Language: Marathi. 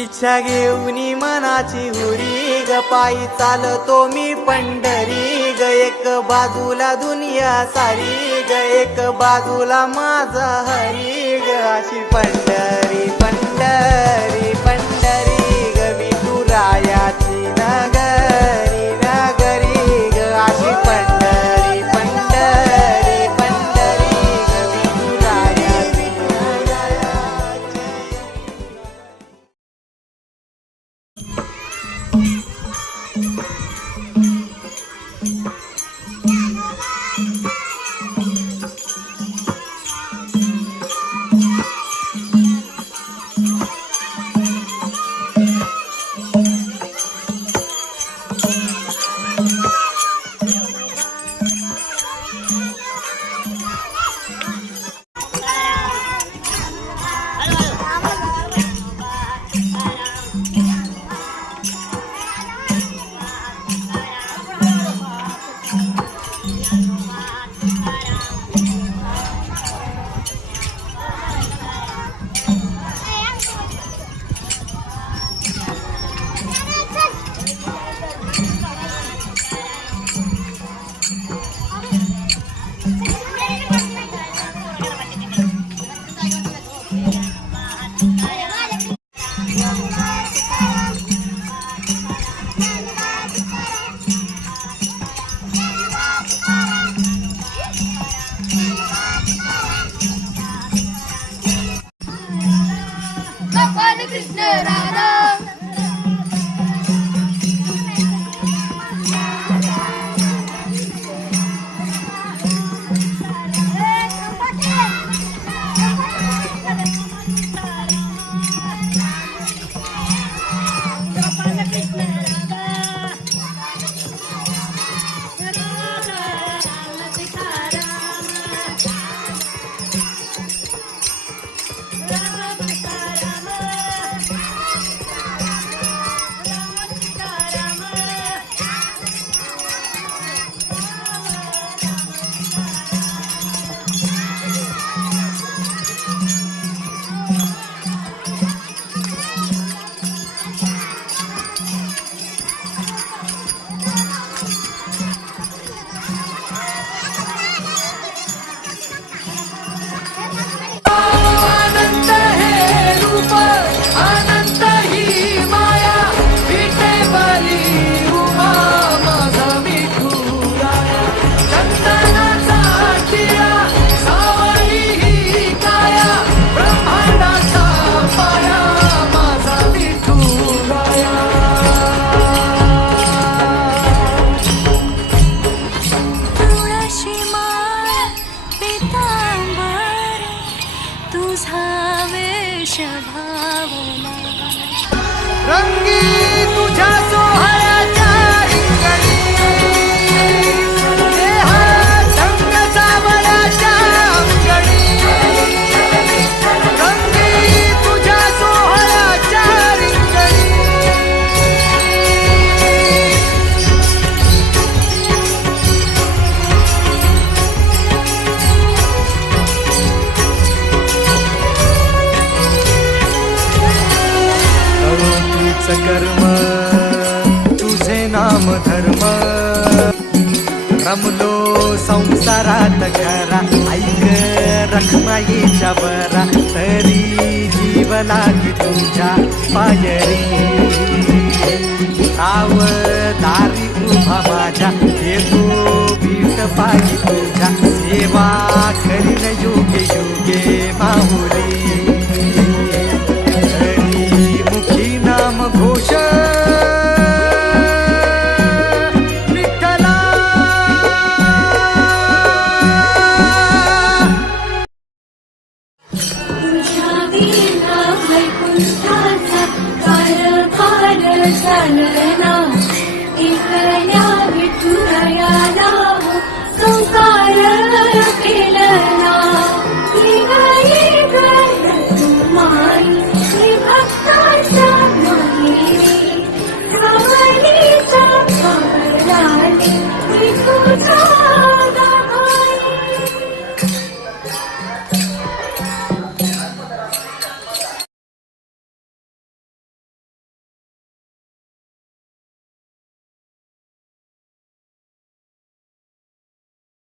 इच्छा घेऊनी मनाची हुरी ग पायी चालतो मी पंढरी ग एक बाजूला दुनिया सारी ग एक बाजूला माझा हरी ग अशी पंढरी पंढरी पंढरी ग विठुरायाची नगरी नगरी ग अशी पंढरी पंढरी पंढरी ग विठुरायाची नगरी. कृष्ण राधा रंगी तुझ्या सोहळ्याच्या रिंगणी देहात रंग सावळ्याच्या अंगणी रंगी तुझ्या सोहळ्याच्या रिंगणी कर्म तुझे नाम धर्म रमलो संसारात खरा ऐक रखमाईच्या बरा तरी जीव लागी तुझ्या पायरी साव दारी उभा माझ्या येतो बीट पायी तुझ्या सेवा करीन योगे योगे माहुली घोष विठ्ठला तुझ्या विना वैकुंठाचा कार झालं